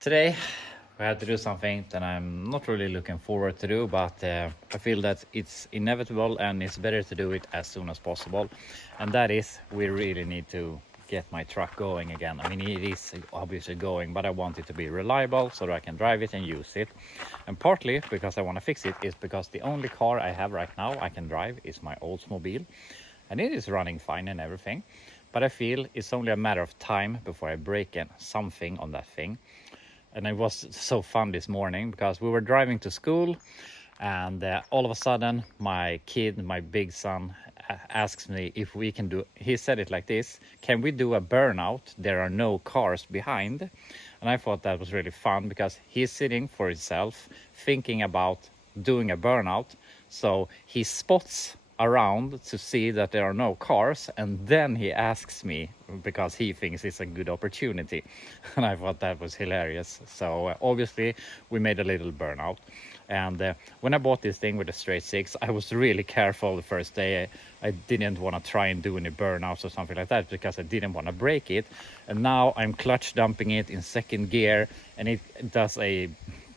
Today we had to do something that I'm not really looking forward to do, but I feel that it's inevitable and it's better to do it as soon as possible. And that is, we really need to get my truck going again. I mean, it is obviously going, but I want it to be reliable so that I can drive it and use it. And partly because I want to fix it is because the only car I have right now I can drive is my Oldsmobile, and it is running fine and everything. But I feel it's only a matter of time before I break in something on that thing. And it was so fun this morning because we were driving to school, and all of a sudden my big son, asks me if we can do, he said it like this: can we do a burnout? There are no cars behind. And I thought that was really fun because he's sitting for himself thinking about doing a burnout, so he spots around to see that there are no cars, and then he asks me because he thinks it's a good opportunity. And I thought that was hilarious. So obviously we made a little burnout. And when I bought this thing with a straight six, I was really careful the first day. I didn't want to try and do any burnouts or something like that because I didn't want to break it. And now I'm clutch dumping it in second gear, and it does a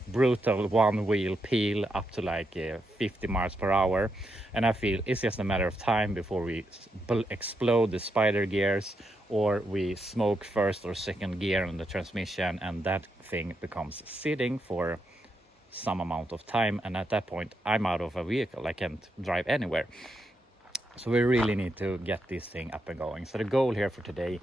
brutal one wheel peel up to like 50 miles per hour. And I feel it's just a matter of time before we explode the spider gears, or we smoke first or second gear on the transmission, and that thing becomes sitting for some amount of time. And at that point I'm out of a vehicle, I can't drive anywhere. So we really need to get this thing up and going. So the goal here for today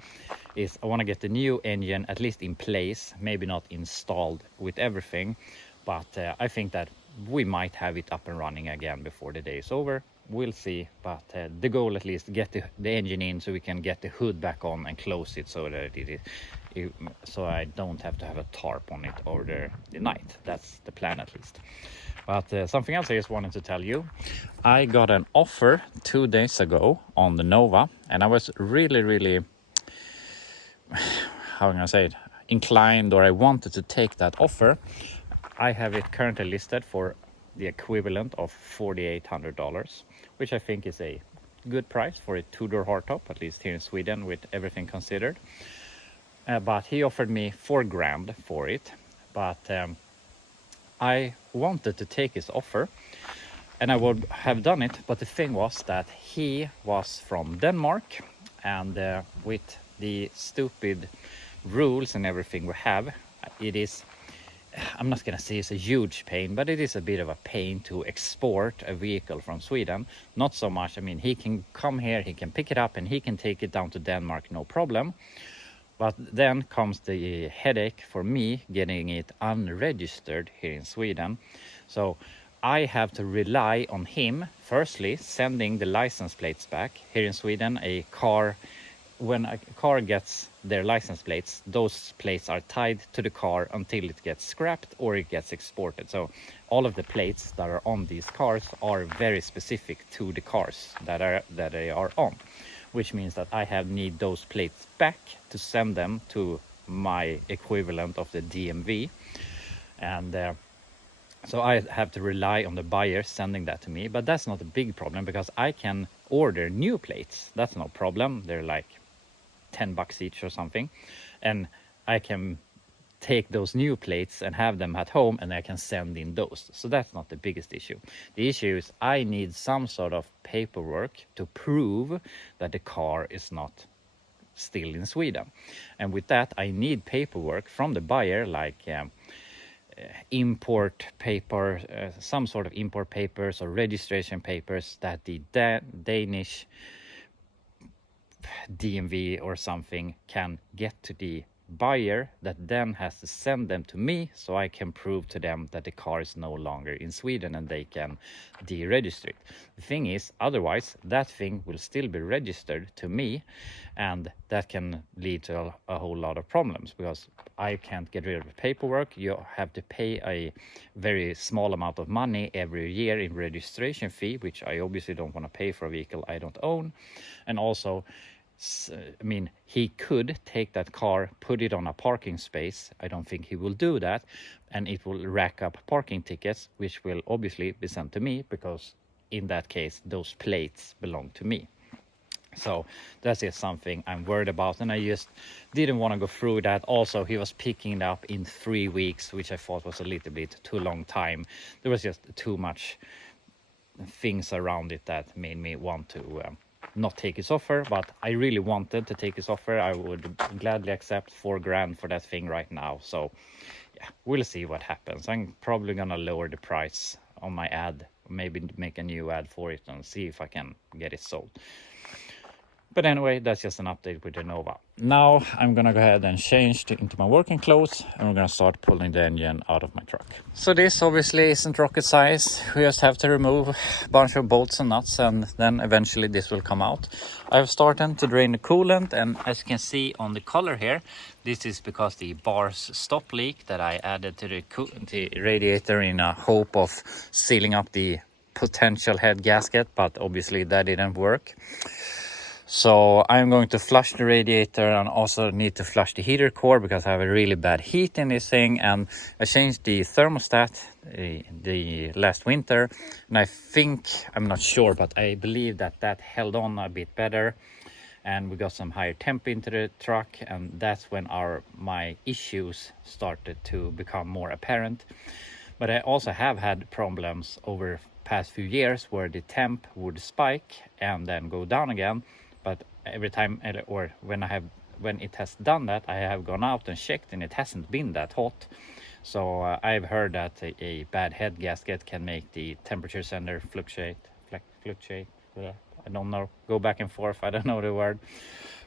is I want to get the new engine at least in place, maybe not installed with everything, but I think that we might have it up and running again before the day is over. We'll see, but the goal at least get the engine in so we can get the hood back on and close it so that so I don't have to have a tarp on it over the night. That's the plan at least. But something else I just wanted to tell you. I got an offer 2 days ago on the Nova, and I was really, how can I say it, inclined, or I wanted to take that offer. I have it currently listed for the equivalent of $4,800, which I think is a good price for a two-door hardtop, at least here in Sweden, with everything considered. But he offered me $4,000 for it. But I wanted to take his offer, and I would have done it, but the thing was that he was from Denmark, and with the stupid rules and everything we have, it is, I'm not gonna say it's a huge pain, but it is a bit of a pain to export a vehicle from Sweden. Not so much, I mean, he can come here, he can pick it up, and he can take it down to Denmark, no problem. But then comes the headache for me getting it unregistered here in Sweden. So I have to rely on him, firstly, sending the license plates back. Here in Sweden, when a car gets their license plates, those plates are tied to the car until it gets scrapped or it gets exported. So all of the plates that are on these cars are very specific to the cars that they are on, which means that I need those plates back to send them to my equivalent of the DMV. And so I have to rely on the buyer sending that to me. But that's not a big problem because I can order new plates. That's no problem. They're like $10 each or something. And I can take those new plates and have them at home, and I can send in those. So that's not the biggest issue. The issue is I need some sort of paperwork to prove that the car is not still in Sweden. And with that, I need paperwork from the buyer, like import paper, some sort of import papers or registration papers that the Danish DMV or something can get to the buyer, that then has to send them to me so I can prove to them that the car is no longer in Sweden and they can deregister it. The thing is, otherwise that thing will still be registered to me, and that can lead to a whole lot of problems because I can't get rid of the paperwork. You have to pay a very small amount of money every year in registration fee, which I obviously don't want to pay for a vehicle I don't own. And also, I mean, he could take that car, put it on a parking space. I don't think he will do that, and it will rack up parking tickets, which will obviously be sent to me because in that case those plates belong to me. So that is something I'm worried about, and I just didn't want to go through that. Also, he was picking it up in 3 weeks, which I thought was a little bit too long time. There was just too much things around it that made me want to not take his offer, but I really wanted to take his offer. I would gladly accept 4 grand for that thing right now. So yeah, we'll see what happens. I'm probably gonna lower the price on my ad, maybe make a new ad for it and see if I can get it sold. But anyway, that's just an update with the Nova. Now I'm gonna go ahead and change into my working clothes, and we're gonna start pulling the engine out of my truck. So this obviously isn't rocket science. We just have to remove a bunch of bolts and nuts, and then eventually this will come out. I've started to drain the coolant, and as you can see on the color here, this is because the bars stop leak that I added to the radiator in a hope of sealing up the potential head gasket, but obviously that didn't work. So I'm going to flush the radiator and also need to flush the heater core because I have a really bad heat in this thing. And I changed the thermostat the last winter, and I think, I'm not sure, but I believe that held on a bit better, and we got some higher temp into the truck, and that's when my issues started to become more apparent. But I also have had problems over past few years where the temp would spike and then go down again. But every time, or when it has done that, I have gone out and checked, and it hasn't been that hot. So I've heard that a bad head gasket can make the temperature sender fluctuate. Yeah, I don't know. Go back and forth. I don't know the word.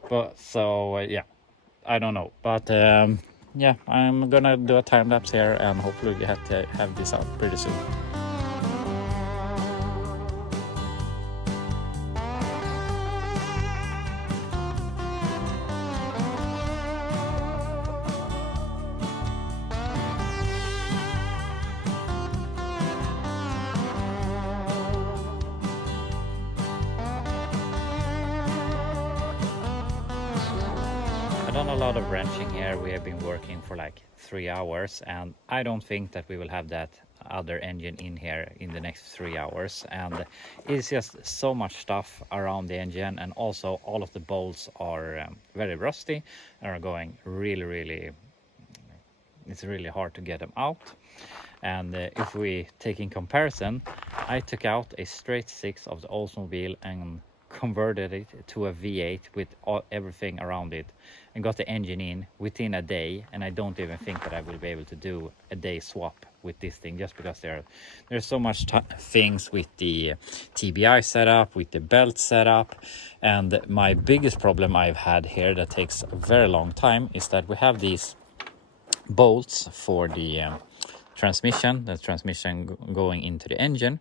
But so yeah, I don't know. But yeah, I'm gonna do a time lapse here, and hopefully we have to have this out pretty soon. Done a lot of wrenching here. We have been working for like 3 hours, and I don't think that we will have that other engine in here in the next 3 hours. And it's just so much stuff around the engine, and also all of the bolts are very rusty and are going really, it's really hard to get them out. And if we take in comparison, I took out a straight 6 of the Oldsmobile and converted it to a V8 with everything around it, and got the engine in within a day. And I don't even think that I will be able to do a day swap with this thing, just because there's so much things with the TBI setup, with the belt setup. And my biggest problem I've had here that takes a very long time is that we have these bolts for the transmission going into the engine,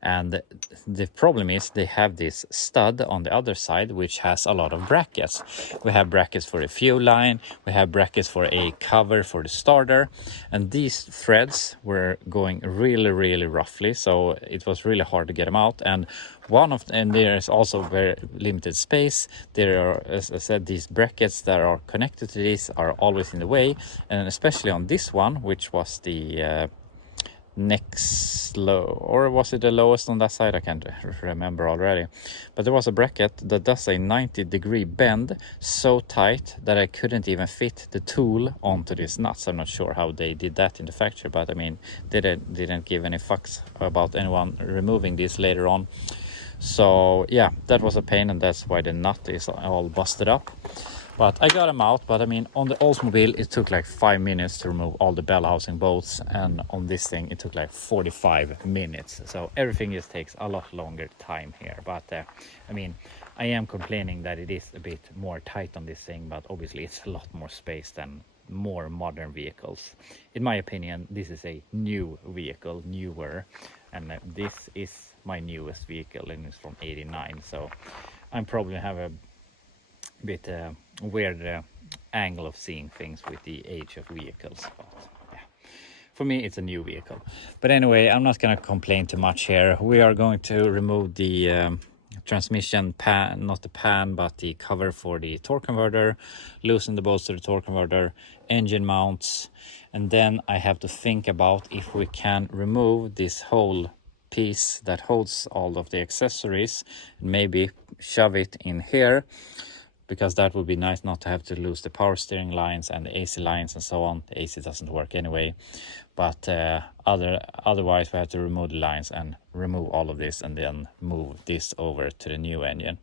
and the problem is they have this stud on the other side which has a lot of brackets. We have brackets for the fuel line, we have brackets for a cover for the starter, and these threads were going really roughly, so it was really hard to get them out. And there is also very limited space. There are, as I said, these brackets that are connected to this are always in the way, and especially on this one, which was the next low, or was it the lowest on that side? I can't remember already, but there was a bracket that does a 90-degree bend so tight that I couldn't even fit the tool onto these nuts. I'm not sure how they did that in the factory, but I mean, they didn't give any fucks about anyone removing this later on. So yeah, that was a pain, and that's why the nut is all busted up. But I got them out. But I mean, on the Oldsmobile it took like 5 minutes to remove all the bell housing bolts, and on this thing it took like 45 minutes. So everything just takes a lot longer time here. But I mean, I am complaining that it is a bit more tight on this thing, but obviously it's a lot more space than more modern vehicles. In my opinion, this is a new vehicle, newer, and this is my newest vehicle, and it's from '89. So I'm probably have a bit weird angle of seeing things with the age of vehicles, but yeah, for me it's a new vehicle. But anyway, I'm not gonna complain too much here. We are going to remove the transmission pan, not the pan, but the cover for the torque converter, loosen the bolts to the torque converter, engine mounts, and then I have to think about if we can remove this whole piece that holds all of the accessories, and maybe shove it in here, because that would be nice not to have to lose the power steering lines and the AC lines and so on. The AC doesn't work anyway, but otherwise we have to remove the lines and remove all of this and then move this over to the new engine.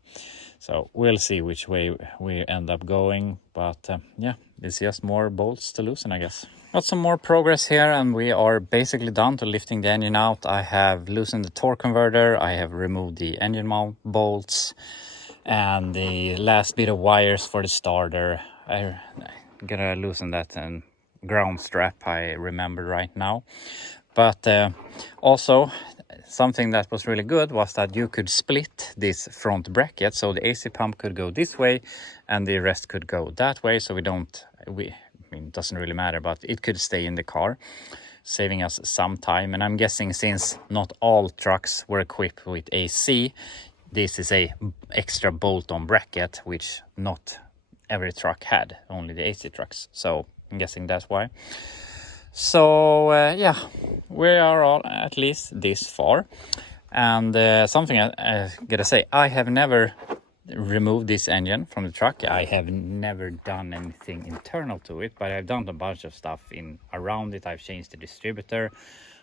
So we'll see which way we end up going, but yeah, it's just more bolts to loosen, I guess. Got some more progress here, and we are basically done to lifting the engine out. I have loosened the torque converter, I have removed the engine mount bolts, and the last bit of wires for the starter. I'm gonna loosen that and ground strap, I remember right now. But also something that was really good was that you could split this front bracket, so the AC pump could go this way and the rest could go that way, so I mean, it doesn't really matter, but it could stay in the car, saving us some time. And I'm guessing since not all trucks were equipped with AC, this is a extra bolt-on bracket, which not every truck had, only the AC trucks. So I'm guessing that's why. So yeah, we are all at least this far. And something I gotta say, I have never removed this engine from the truck. I have never done anything internal to it, but I've done a bunch of stuff around it. I've changed the distributor,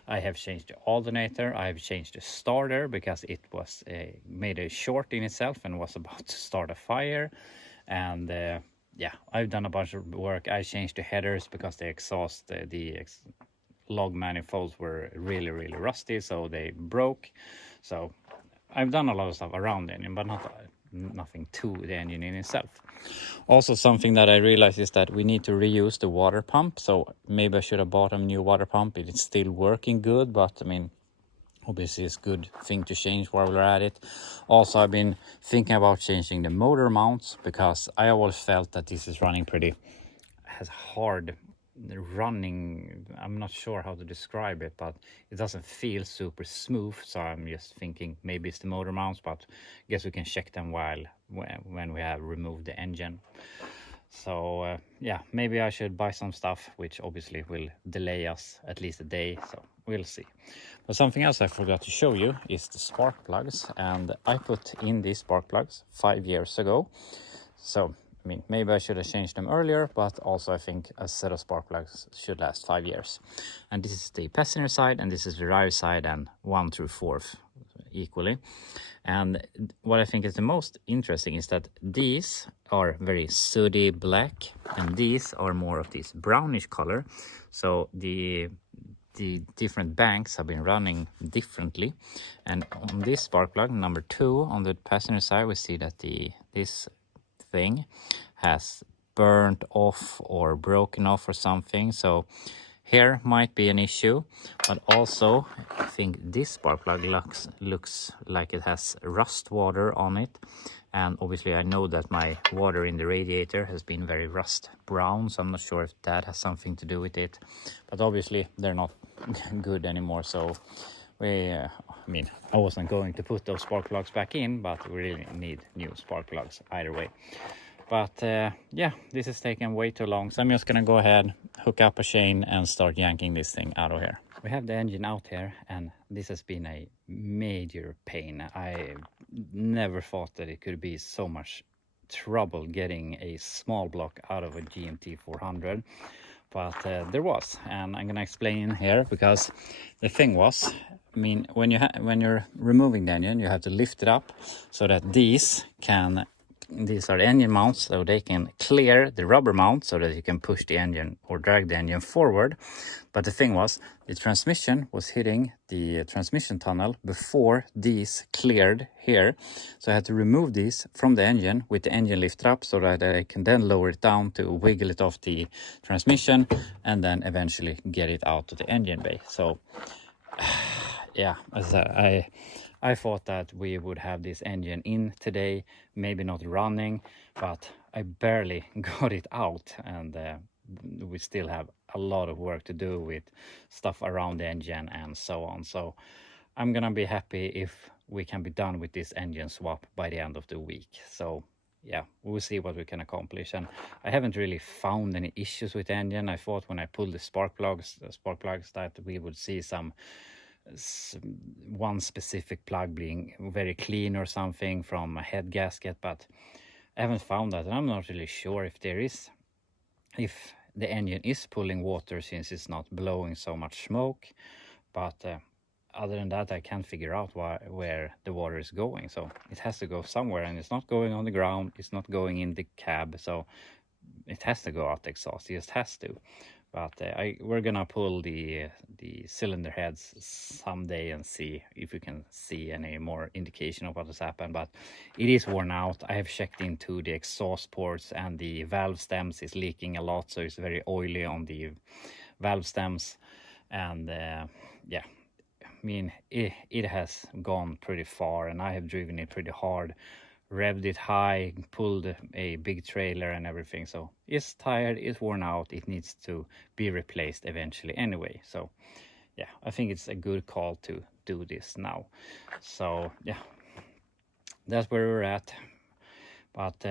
I have changed the alternator, I have changed the starter because it was made a short in itself and was about to start a fire. And yeah, I've done a bunch of work. I changed the headers because the exhaust, log manifolds were really rusty, so they broke. So I've done a lot of stuff around the engine, but nothing to the engine in itself. Also, something that I realized is that we need to reuse the water pump, so maybe I should have bought a new water pump. It's still working good, but I mean, obviously it's a good thing to change while we're at it. Also, I've been thinking about changing the motor mounts because I always felt that this is running has hard running. I'm not sure how to describe it, but it doesn't feel super smooth. So I'm just thinking maybe it's the motor mounts, but I guess we can check them when we have removed the engine. So yeah, maybe I should buy some stuff, which obviously will delay us at least a day, so we'll see. But something else I forgot to show you is the spark plugs, and I put in these spark plugs 5 years ago. So I mean, maybe I should have changed them earlier, but also I think a set of spark plugs should last 5 years. And this is the passenger side, and this is the driver side, and 1 through 4th equally. And what I think is the most interesting is that these are very sooty black, and these are more of this brownish color. So the different banks have been running differently. And on this spark plug number 2 on the passenger side, we see that this thing has burnt off or broken off or something. So here might be an issue, but also I think this spark plug looks like it has rust water on it. And obviously I know that my water in the radiator has been very rust brown, so I'm not sure if that has something to do with it. But obviously they're not good anymore, so I mean, I wasn't going to put those spark plugs back in, but we really need new spark plugs either way. But yeah, this is taking way too long, so I'm just gonna go ahead, hook up a chain and start yanking this thing out of here. We have the engine out here, and this has been a major pain. I never thought that it could be so much trouble getting a small block out of a GMT 400, but there was, and I'm gonna explain here, because the thing was, I mean, when you're removing the engine, you have to lift it up so that these are the engine mounts, so they can clear the rubber mount so that you can push the engine or drag the engine forward. But the thing was, the transmission was hitting the transmission tunnel before these cleared here. So I had to remove these from the engine with the engine lifted up so that I can then lower it down to wiggle it off the transmission and then eventually get it out to the engine bay. So yeah, as I thought that we would have this engine in today, maybe not running, but I barely got it out, and we still have a lot of work to do with stuff around the engine and so on. So I'm gonna be happy if we can be done with this engine swap by the end of the week. So yeah, we'll see what we can accomplish. And I haven't really found any issues with the engine. I thought when I pulled the spark plugs that we would see some one specific plug being very clean or something from a head gasket, but I haven't found that, and I'm not really sure if if the engine is pulling water since it's not blowing so much smoke. But other than that, I can't figure out where the water is going. So it has to go somewhere, and it's not going on the ground, it's not going in the cab, so it has to go out the exhaust. It just has to. But we're gonna pull the cylinder heads someday and see if we can see any more indication of what has happened. But it is worn out. I have checked into the exhaust ports, and the valve stems is leaking a lot, so it's very oily on the valve stems. And yeah, I mean, it has gone pretty far, and I have driven it pretty hard, revved it high, pulled a big trailer and everything. So it's tired, it's worn out, it needs to be replaced eventually anyway. So yeah, I think it's a good call to do this now. So yeah, that's where we're at. But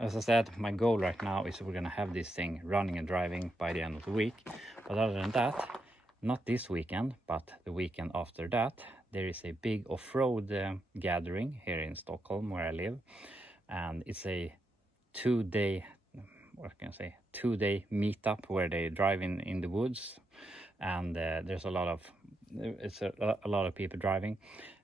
as I said, my goal right now is we're gonna have this thing running and driving by the end of the week. But other than that, not this weekend, but the weekend after that, there is a big off-road gathering here in Stockholm where I live. And it's a 2-day, what can I say, 2-day meetup where they drive in the woods. And there's a lot of people driving,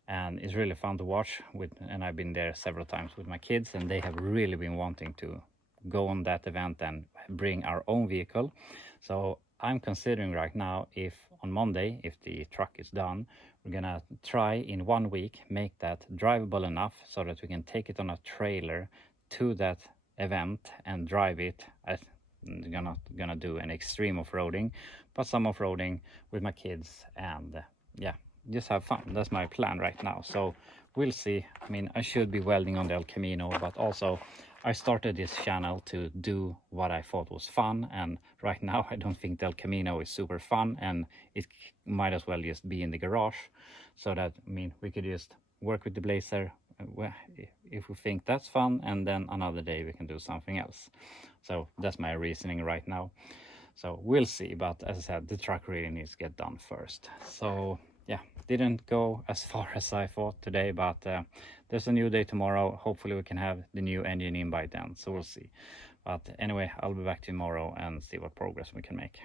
and it's really fun to watch and I've been there several times with my kids, and they have really been wanting to go on that event and bring our own vehicle. So I'm considering right now, if on Monday, if the truck is done, we're gonna try in 1 week make that drivable enough so that we can take it on a trailer to that event and drive it. I'm not gonna do an extreme off-roading, but some off-roading with my kids, and yeah, just have fun. That's my plan right now. So we'll see. I mean, I should be welding on the El Camino, but also I started this channel to do what I thought was fun, and right now I don't think the El Camino is super fun, and it might as well just be in the garage. So that, I mean, we could just work with the Blazer if we think that's fun, and then another day we can do something else. So that's my reasoning right now. So we'll see, but as I said, the truck really needs to get done first. So yeah, didn't go as far as I thought today, but there's a new day tomorrow. Hopefully we can have the new engine in by then, so we'll see. But anyway, I'll be back tomorrow and see what progress we can make.